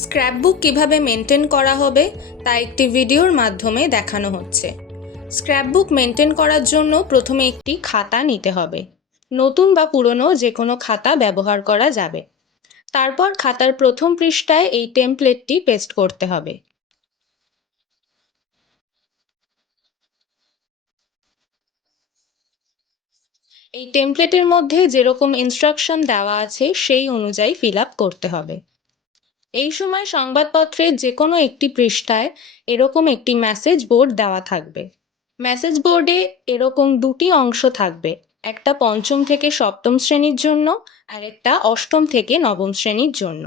Scrapbook কীভাবে maintain করা হবে তা একটি ভিডিওর মাধ্যমে দেখানো হচ্ছে। স্ক্র্যাপবুক মেনটেন করার জন্য প্রথমে একটি খাতা নিতে হবে। নতুন বা পুরনো যে কোনো খাতা ব্যবহার করা যাবে। তারপর খাতার প্রথম পৃষ্ঠায় এই টেমপ্লেটটি পেস্ট করতে হবে। এই টেমপ্লেটের মধ্যে যেরকম ইনস্ট্রাকশন দেওয়া আছে, সেই অনুযায়ী ফিল আপ করতে হবে। এই সময় সংবাদপত্রের যে কোনো একটি পৃষ্ঠায় এরকম একটি মেসেজ বোর্ড দেওয়া থাকবে। মেসেজ বোর্ডে এরকম দুটি অংশ থাকবে, একটা পঞ্চম থেকে সপ্তম শ্রেণির জন্য আর একটা অষ্টম থেকে নবম শ্রেণির জন্য।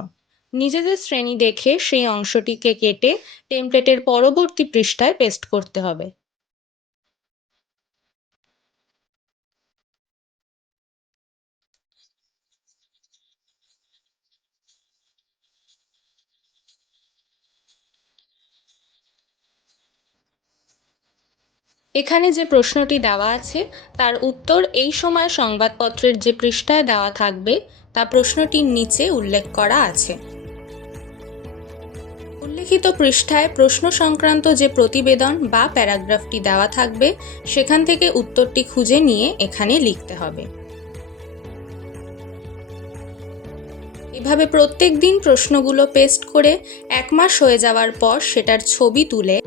নিজেদের শ্রেণি দেখে সেই অংশটিকে কেটে টেমপ্লেটের পরবর্তী পৃষ্ঠায় পেস্ট করতে হবে। এখানে যে প্রশ্নটি দেওয়া আছে, তার উত্তর এই সময় সংবাদপত্রের যে পৃষ্ঠায় দেওয়া থাকবে, তা প্রশ্নটির নিচে উল্লেখ করা আছে। উল্লেখিত পৃষ্ঠায় প্রশ্ন সংক্রান্ত যে প্রতিবেদন বা প্যারাগ্রাফটি দেওয়া থাকবে, সেখান থেকে উত্তরটি খুঁজে নিয়ে এখানে লিখতে হবে। এভাবে প্রত্যেক দিন প্রশ্নগুলো পেস্ট করে এক মাস হয়ে যাওয়ার পর সেটার ছবি তুলে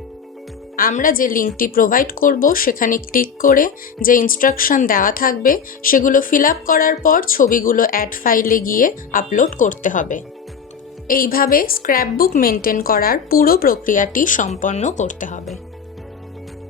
আমরা যে লিঙ্কটি প্রোভাইড করব, সেখানে ক্লিক করে যে ইনস্ট্রাকশন দেওয়া থাকবে, সেগুলো ফিল আপ করার পর ছবিগুলো অ্যাড ফাইলে গিয়ে আপলোড করতে হবে। এইভাবে স্ক্র্যাপবুক মেনটেন করার পুরো প্রক্রিয়াটি সম্পন্ন করতে হবে।